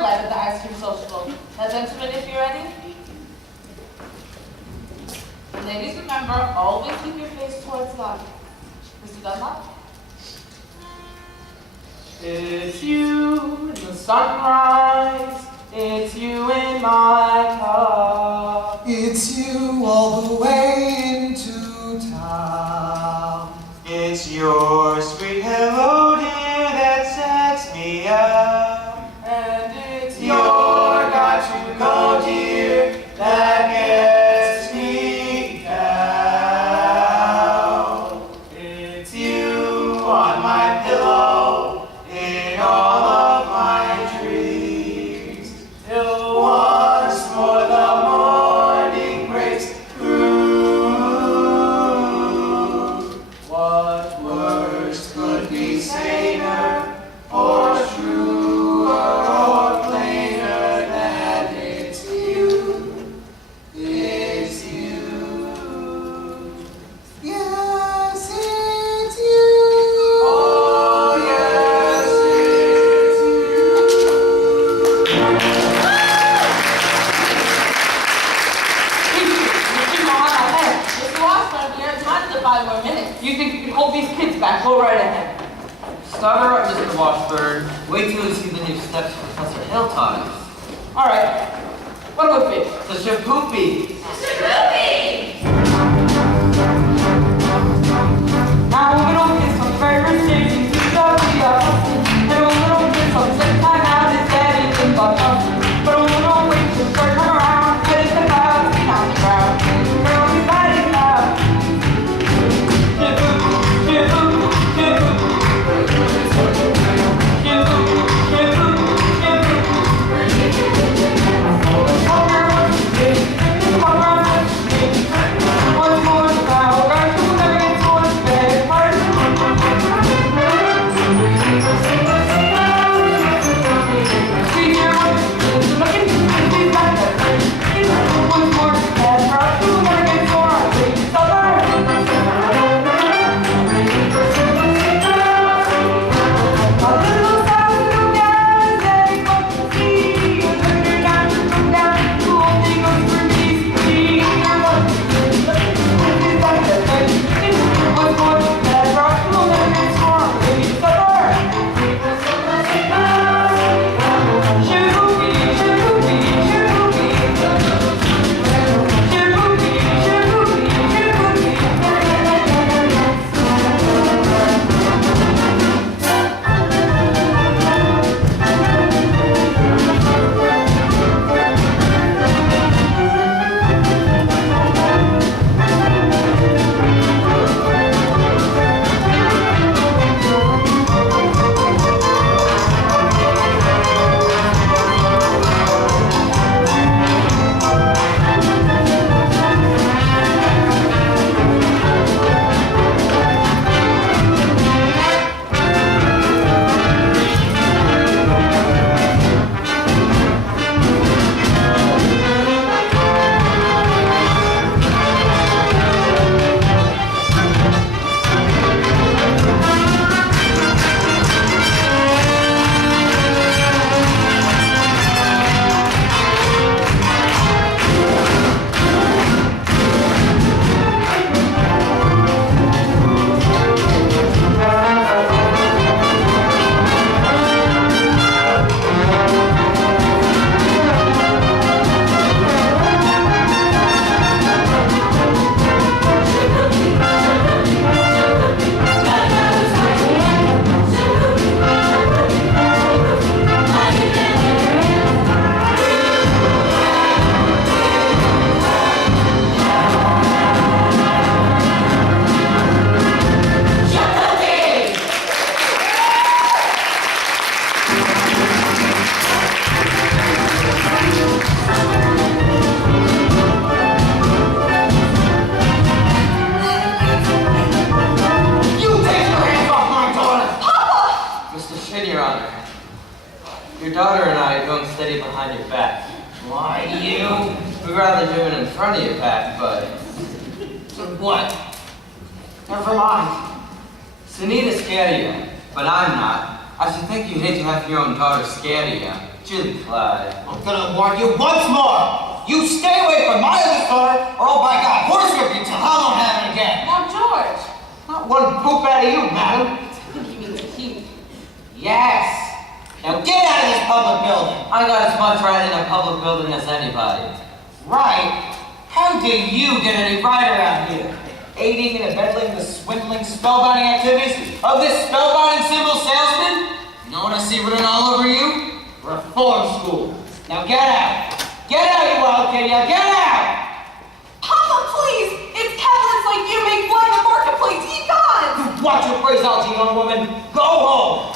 red light at the ice cream social. Now, gentlemen, if you're ready. Ladies, remember, always keep your face towards God. Mr. Dunlop? It's you in the sunrise, it's you in my cup. It's you all the way into town. It's your sweet hello, dear, that sets me up. And it's Your got to go, dear, that gets me down. It's you on my pillow, in all of my dreams. Till once more the morning breaks through. What words could be saner or truer or plainer than it's you? It's you. Yes, it's you. Oh, yes, it's you. Mr. Washburn, we have time for 5 more minutes. You think you can hold these kids back? Go right ahead. Start her up, Mr. Washburn. Wait till you see the new steps Professor Hill taught us. All right. What would it be? The Shapoopy. Now a little kiss on the very first day, you shall be a husband. And a little kiss on the second time out is anything but nothing. But a little wait to turn around, get it about, be on the ground. Girl, be fighting loud. Shiboo, shiboo, shiboo. Shiboo, shiboo, shiboo. Come around, come around, once more now, right to the next one's bed. Your daughter and I are going steady behind your back. Why, you? We'd rather do it in front of your back, but... What? Never mind. Sunita's scared of you, but I'm not. I should think you'd hate to have your own daughter scared of you. Julie Clyde. I'm gonna warn you once more. You stay away from my other daughter, or oh by God, horsewhip you till I don't have it again. Now, George. Not one poop out of you, madam. I think he means he. Yes. Now get out of this public building. I got as much right in a public building as anybody. Right? How do you get any right around here? Aiding and abetting the swindling, spellbinding activities of this spellbinding symbol salesman? You know what I see written all over you? Reform school. Now get out. Get out, you wild kid. Now get out! Papa, please! It's Catholics like you make blind the marketplace. Ye gods! Watch your phraseology, young woman. Go home.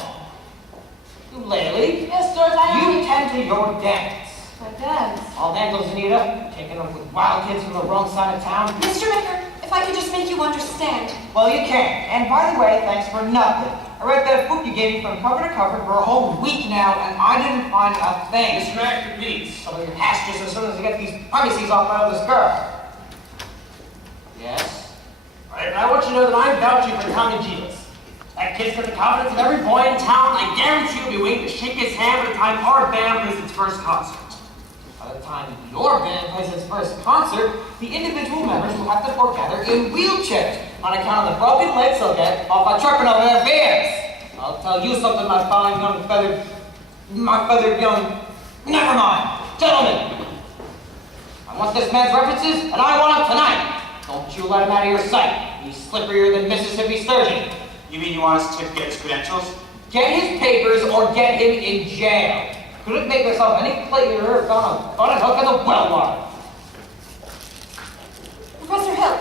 You Laley, Yes, George, you tend to your dance. My dance. All that goes, Anita, taking up with wild kids from the wrong side of town. Mr. Maker, if I could just make you understand. Well, you can. And by the way, thanks for nothing. I read that book you gave me from cover to cover for a whole week now, and I didn't find a thing. Mr. Mack, please. Some of your hashtags as soon as I get these premises off my oldest girl. Yes? Alright, I want you to know that I'm vouching for Tommy Jesus. That kid's got the confidence of every boy in town. I guarantee you'll be waiting to shake his hand by the time our band plays its first concert. By the time your band plays its first concert, the individual members will have to foregather in wheelchairs on account of the broken legs they'll get off by tripping over their beers. I'll tell you something, my fine young feathered young... Never mind. Gentlemen, I want this man's references, and I want them tonight. Don't you let him out of your sight. He's slipperier than Mississippi sturgeon. You mean you want us to get his credentials? Get his papers or get him in jail. Couldn't make myself any clearer if on a hook in the well water. Professor Hill,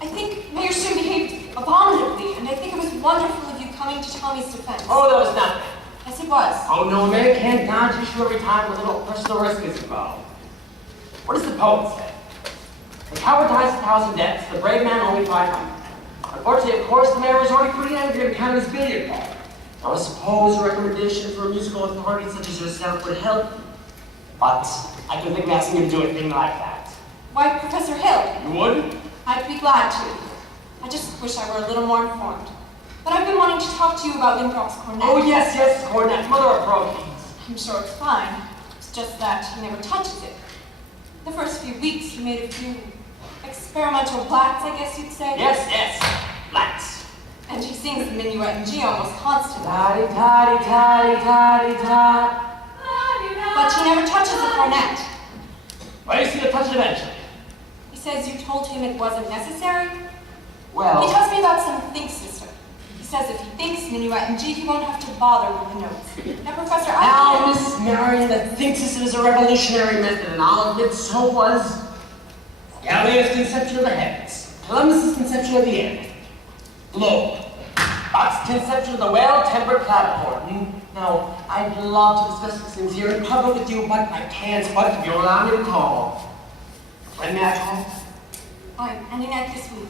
I think Mayor Shinn behaved abominably, and I think it was wonderful of you coming to Tommy's defense. Oh, that was nothing. Yes, it was. Oh, no, a man can't dodge issue every time a little personal risk is involved. What does the poet say? The coward dies 1,000 deaths, the brave man only 500. Unfortunately, of course, the mayor was already pretty angry to count his billiard ball. Now, I suppose a recommendation for a musical authority such as yourself would help, but I couldn't think of asking you to do a thing like that. Why, Professor Hill, You would? I'd be glad to. I just wish I were a little more informed. But I've been wanting to talk to you about Limprock's cornet. Oh, yes, cornet, mother of proteins. I'm sure it's fine. It's just that he never touches it. The first few weeks, he made a few experimental blacks, I guess you'd say. Yes, blacks. And he sings the minuet in G almost constantly. Ta-di-ta-di-ta-di-ta-di-ta. But he never touches the cornet. Why do you see the touch it eventually? He says you told him it wasn't necessary. Well, He tells me about some think system. He says if he thinks minuet in G, he won't have to bother with the notes. Now, Professor, now, Miss Marion, the think system is a revolutionary method, and I'll admit so was Galileo's conception of the heavens, Columbus's conception of the end, globe, Bach's conception of the well-tempered clavichord. Now, I'd love to discuss these things here in public with you, but I can't. But if you'll allow me to call, when may I call? I'm ending it this week.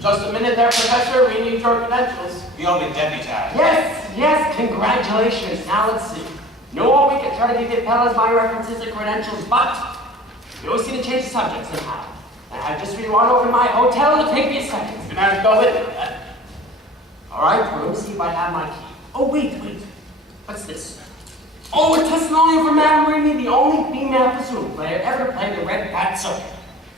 Just a minute there, Professor. We need your credentials. You'll be deputized. Yes, congratulations. Now let's see. No, we can try to give you fellas my references and credentials, but you always seem to change the subject somehow. And I just really want to open my hotel to take me a second. You're gonna have to go with me. All right, well, let me see if I have my key. Oh, wait. What's this? Oh, a testimonial from Madame Rainey, the only female bassoon player ever to play the Red Fat Circuit.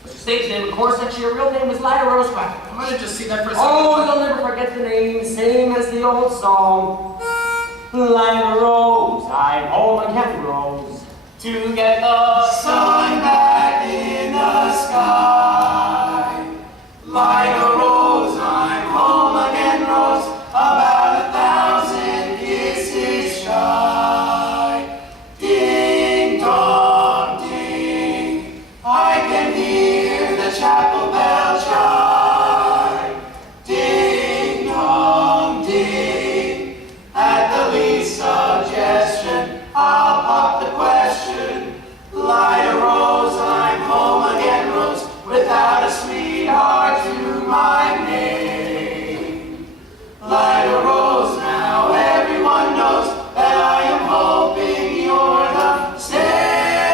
What's your stage name? Of course, actually, your real name was Lyda Rose Quacker. I might have just seen that for a second. Oh, you'll never forget the name, same as the old song. Lyda Rose, I'm home again, Rose. To get the sun back in the sky. Lyda Rose, I'm home again, Rose. About 1,000 kisses shy. Ding dong ding, I can hear the chapel bell chime. Ding dong ding, at the least suggestion, I'll pop the question. Lyda Rose, I'm home again, Rose, without a sweetheart to my name. Lyda Rose, now everyone knows that I am hoping you're the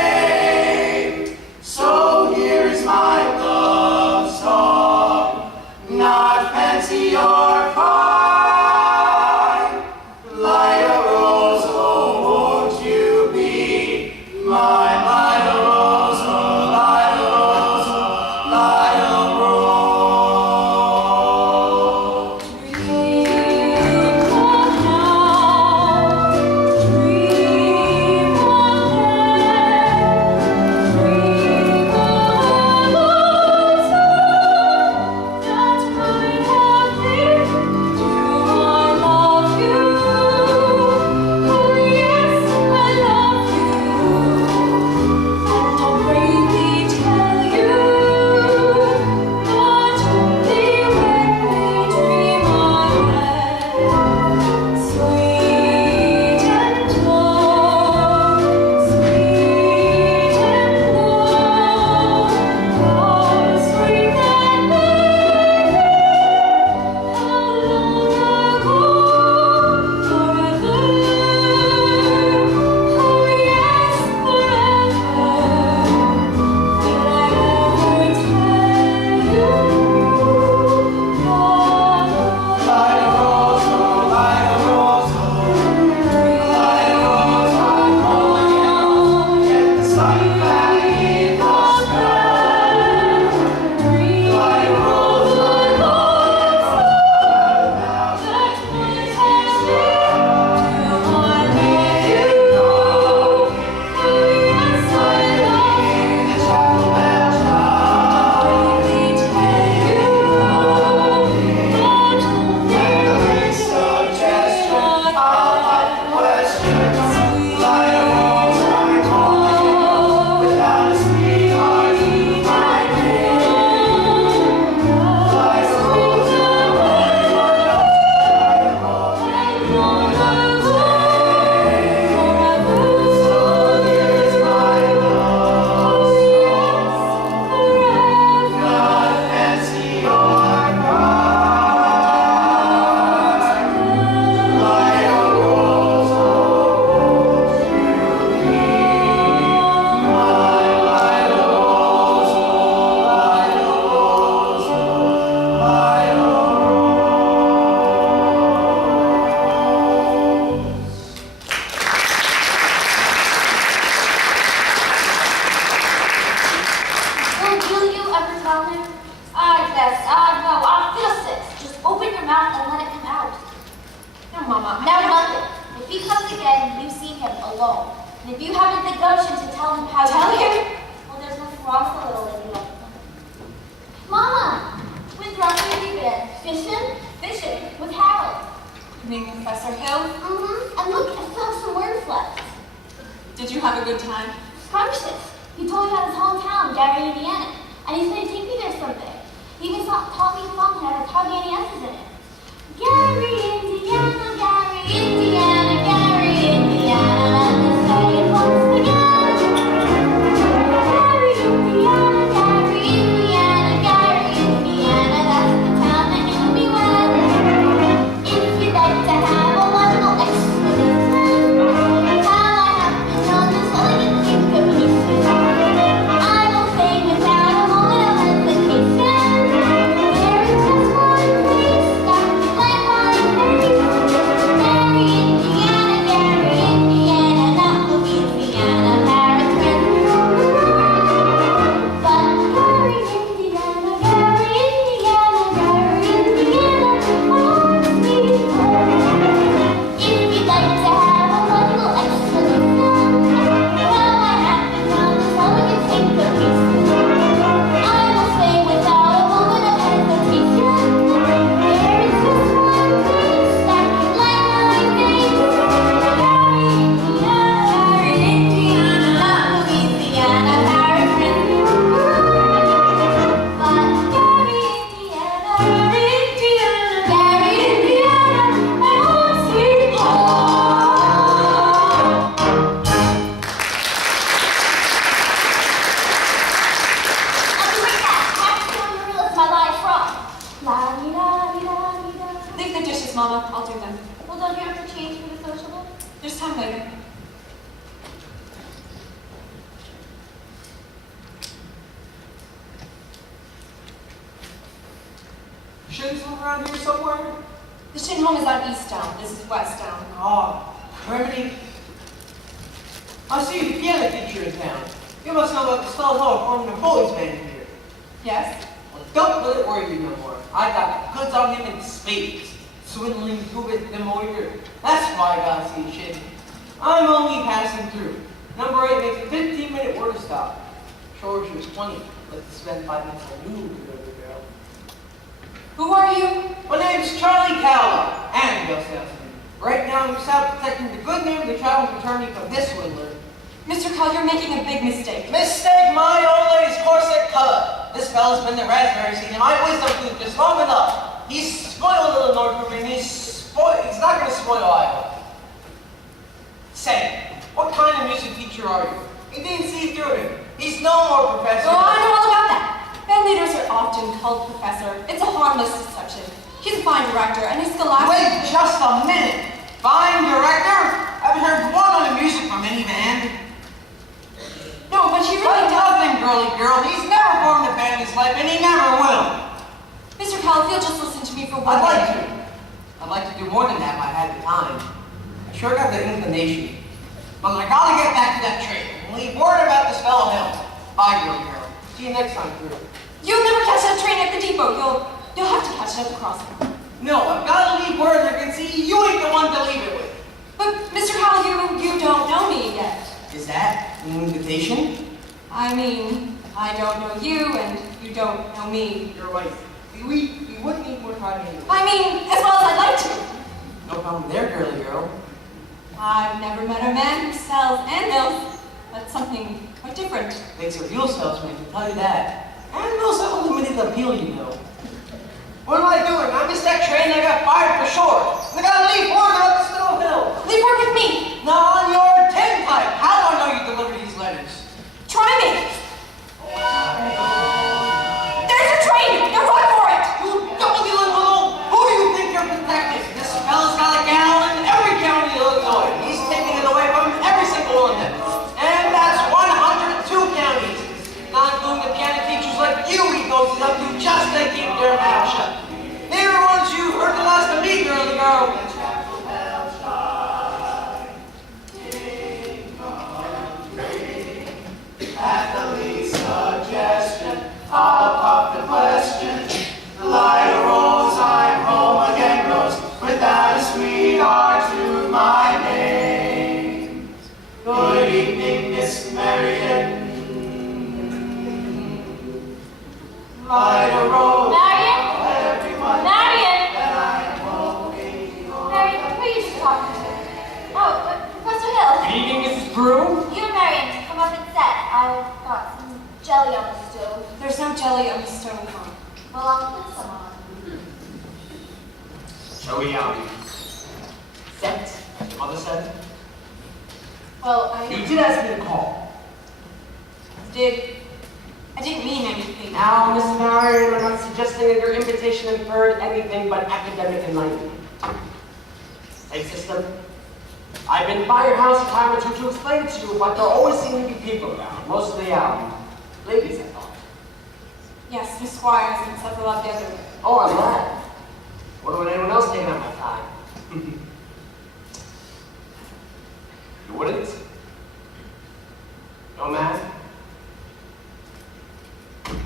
same. So here is my love song, not fancy or fine. Lyda Rose, oh, won't you be my Lyda Rose, oh, Lyda Rose, oh, Lyda Rose. alone. And if you haven't the gumption to tell him how Tell you feel, him? well, there's nothing wrong with a little lady like that. Mama, with Rocky have you been? Fishing? Fishing? With Harold. You mean Professor Hill? Mm-hmm. And look, I still have some words left. Did you have a good time? Scrumptious. He told me about his hometown, Gary, Indiana. And he said he'd take me there someday. He even taught me a song that had Toggy S's in it. Gary, Indiana, Gary, Indiana, Gary, Indiana. Let me say it once again. Gary, Indiana, Gary, Indiana, Gary, Indiana. That's the town that knew me well. do them. Well, don't you have to change for the sociable? There's time later. Shin's around here somewhere? The Shin home is on East Down. This is West Down. Oh, Remedy. I see the piano teacher in town. You must know about the spell hall forming a boys band here. Yes? Well, don't let it worry you no more. I got goods on him in spades. Swindling through with them over. That's why I gotta see Shin. I'm only passing through. Number 8 makes a 15-minute word stop. Charge you 20. Let's spend 5 minutes on you, little girl. Who are you? My name's Charlie Cowler, and Bill Salesman. Right now I'm out protecting the good name of the traveling fraternity from this swindler. Mr. Cull, you're making a big mistake. Mistake my old lady's corset color. This fella's been the raspberry seed in my wisdom tooth just long enough. He's spoiled little North and he's not gonna spoil Iowa. Say, what kind of music teacher are you? You didn't see through him. He's no more professor. Oh, I know all about that. Band leaders are often called professor. It's a harmless deception. He's a fine director, and he's scholastic. Wait just a minute. Fine director? Haven't heard one on the music from any band. No, but he But really does. nothing, girly girl. He's never formed a band in his life, and he never will. Mr. Cull, if you'll just listen to me for one I'd like minute. to. I'd like to do more than that if I had the time. I sure got the inclination. But I gotta get back to that train and leave word about this fellow Hill. Bye, girly girl. See you next time through. You'll never catch that train at the depot. You'll have to catch it at the crossing. No, I've gotta leave word that I can see you ain't the one to leave it with. But, Mr. Cull, you don't know me yet. Is that an invitation? I mean, I don't know you, and you don't know me. You're right. We would need more time anyway. I mean, as well as I'd like to. No problem there, girly girl. I've never met a man who sells anvils. That's something quite different. Makes a real salesman, I can tell you that. And also a limited appeal, you know. What am I doing? I missed that train and I got fired for sure. And I gotta leave word out the Snow Hill. Leave work with me. Now on your tin pipe. How do I know you deliver these letters? Try me. There's a train. Now run for it. You double dealing little. Who do you think you're protecting? This fella's got a gal in every county in Illinois. He's taking it away from every single one of them. And that's 102 counties. Not including the piano teachers like you he goes up to just to keep their mouth shut. Here, once you heard the last of me, girly girl. At the least suggestion, I'll pop the question. The light rolls, I'm home again, goes without a sweetheart to my name. Good evening, Miss Marion. Light rolls, Marion? everyone, Marion? and I'm hoping Marion, who are you just talking to? Oh, Professor Hill. Good evening, Mrs. Brew. You and Marion, come up and set. I've got some jelly on the stove. There's no jelly on the stove. Well, I'll put some on. Shall we, set? Your mother said? Well, You did ask me to call. I didn't mean anything. Now, Miss Marion, I'm not suggesting that your invitation inferred anything but academic enlightenment. State system. I've been by your house a time or two to explain it to you, but there always seem to be people around. Mostly, ladies, I thought. Yes, Miss Squires and several of the other. Oh, I'm glad. What about anyone else taking up my time? You wouldn't? No, man?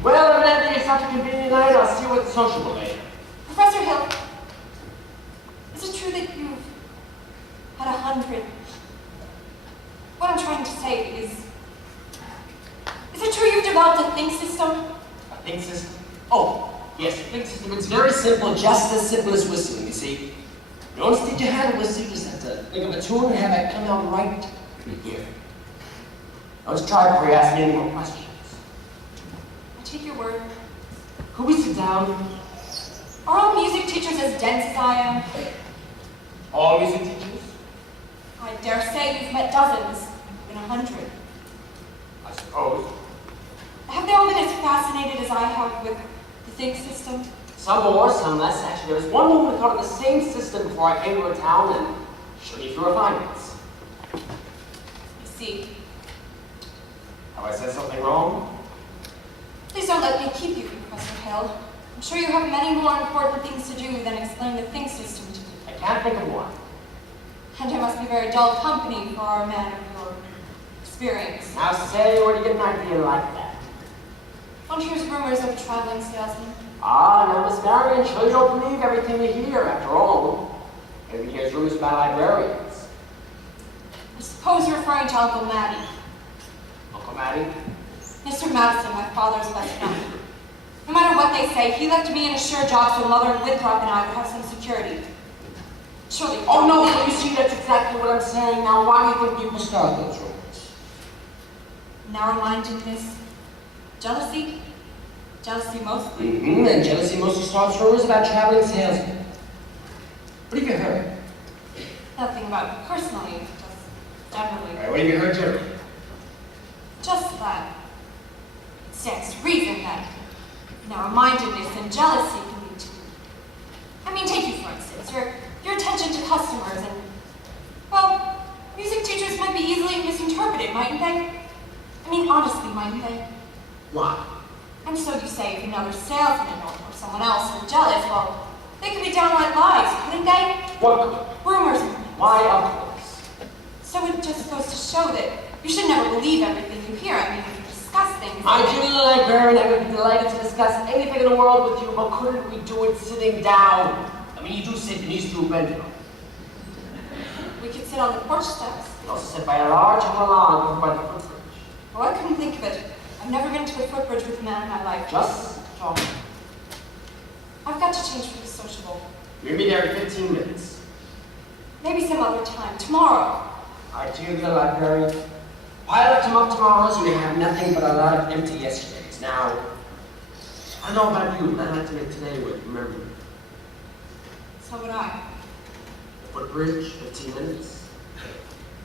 Well, evidently it's such a convenient night. I'll see you at the sociable later. Professor Hill, is it true that you've had 100? What I'm trying to say is it true you've developed a think system? A think system? Oh, yes, a think system. It's very simple, just as simple as whistling, you see. You don't stick your hand in whistle, you just have to think of a tune and have it come out right here. Now let's try before you ask me any more questions. I take your word. Could we sit down? Are all music teachers as dense as I am? All music teachers? I dare say you've met dozens, even 100. I suppose. Have they all been as fascinated as I have with the think system? Some more, some less. Actually, there was one woman who thought of the same system before I came to a town and showed me through refinements. You see, Have I said something wrong? Please don't let me keep you, Professor Hill. I'm sure you have many more important things to do than explain the think system to me. I can't think of one. And I must be very dull company for a man of your experience. Now say, where do you get an idea like that? One hears rumors of a traveling salesman. Ah, now, Miss Marion, sure you don't believe everything you hear, after all. Everybody hears rumors about librarians. I suppose you're referring to Uncle Matty. Uncle Matty? Mr. Madison, my father's best friend. No matter what they say, he left me in a sure job so Mother and Winthrop and I would have some security. Surely you Oh, don't no, believe but you see, that's exactly what I'm saying. Now, why do you think people start those rumors? narrow-mindedness, jealousy? Jealousy mostly. Mm-hmm, and jealousy mostly starts rumors about traveling salesmen. What have you heard? Nothing about it personally, just generally. All right, what have you heard, Jerry? Just that. It stands to reason that narrow-mindedness and jealousy can lead to. I mean, take you for instance, your attention to customers and, well, music teachers might be easily misinterpreted, mightn't they? I mean, honestly, mightn't they? Why? And so you say if another salesman or someone else were jealous, well, they could be downright lies, couldn't they? What? Rumors and things. Why, of course. So it just goes to show that you should never believe everything you hear. I mean, if you discuss things. My dear librarian, I would be delighted to discuss anything in the world with you, but couldn't we do it sitting down? I mean, you do sit in these two bedrooms. We could sit on the porch steps. You also sit by a large log over by the footbridge. Oh, I couldn't think of it. I've never been to a footbridge with a man in my life. Just talk. I've got to change for the sociable. You'll be there in 15 minutes. Maybe some other time. Tomorrow. All right, dear little librarian. Pile up tomorrow so you have nothing but a lot of empty yesterdays. Now, I don't know about you, but I'd like to make today worth remembering. So would I. The footbridge, 15 minutes.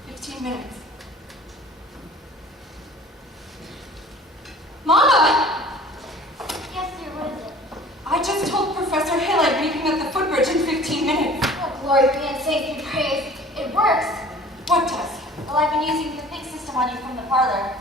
15 minutes. Mama! Yes, sir, what is it? I just told Professor Hill I'd meet him at the footbridge in 15 minutes. Oh, glory be and saints be praised. It works. What does? Well, I've been using the think system on you from the parlor.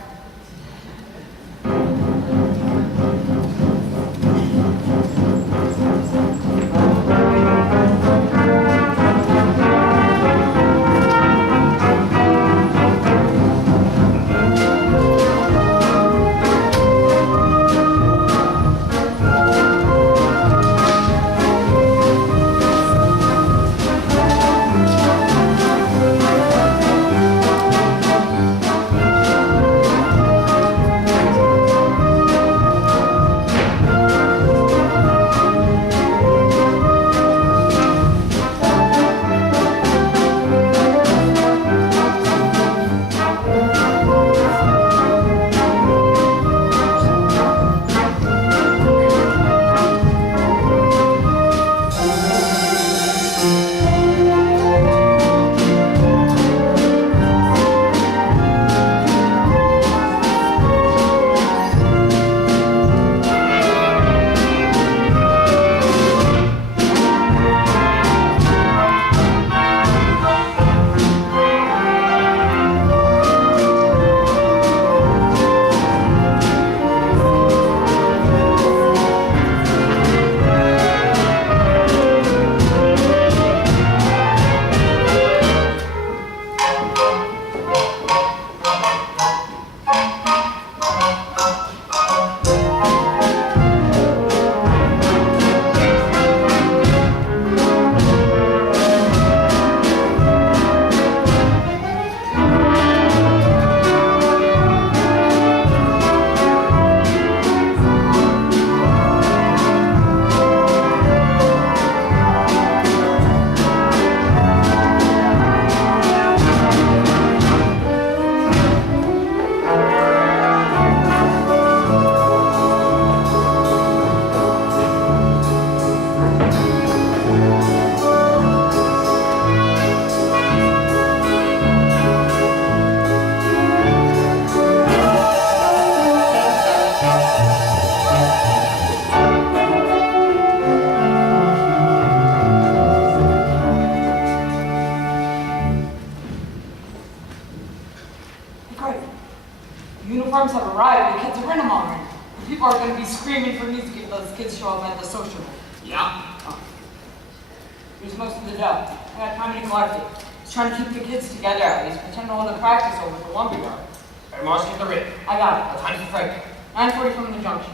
uniforms have arrived. The kids are in them already. The people are going to be screaming for music if those kids show up at the sociable. Yeah. Here's most of the dough. I got time to collect it. Just trying to keep the kids together at least. Pretend to hold a practice over at the lumberyard. Hey, Mars, get the rib. I got it. What time's the freight? 9:40 from the junction.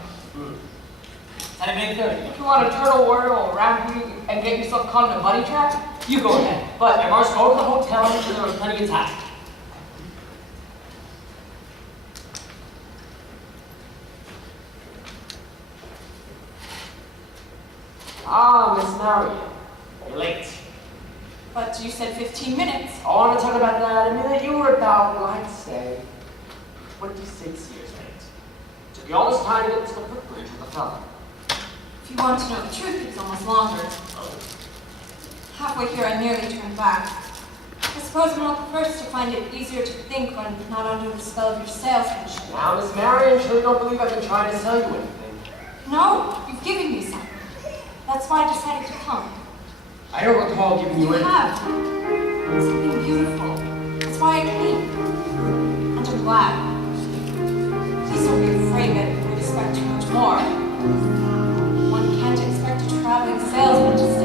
At 8:30. If you want a turtle whirl around you and get yourself caught in a bunny trap, you go ahead. But Hey, Mars, go to the hotel and make sure there was plenty of time. Ah, Miss Marion. You're late. But you said 15 minutes. I want to talk about that in a minute. You were about, I'd say, 26 years late. Took you all this time to get to the footbridge with the fella. If you want to know the truth, it was almost longer. Halfway here, I nearly turned back. I suppose I'm not the first to find it easier to think when not under the spell of your salesmanship. Now, Miss Marion, sure you don't believe I've been trying to sell you anything. No, you've given me something. That's why I decided to come. I don't recall giving you You anything. have. Something beautiful. That's why I came. And I'm glad. Please don't be afraid that I would expect too much more. One can't expect a traveling salesman to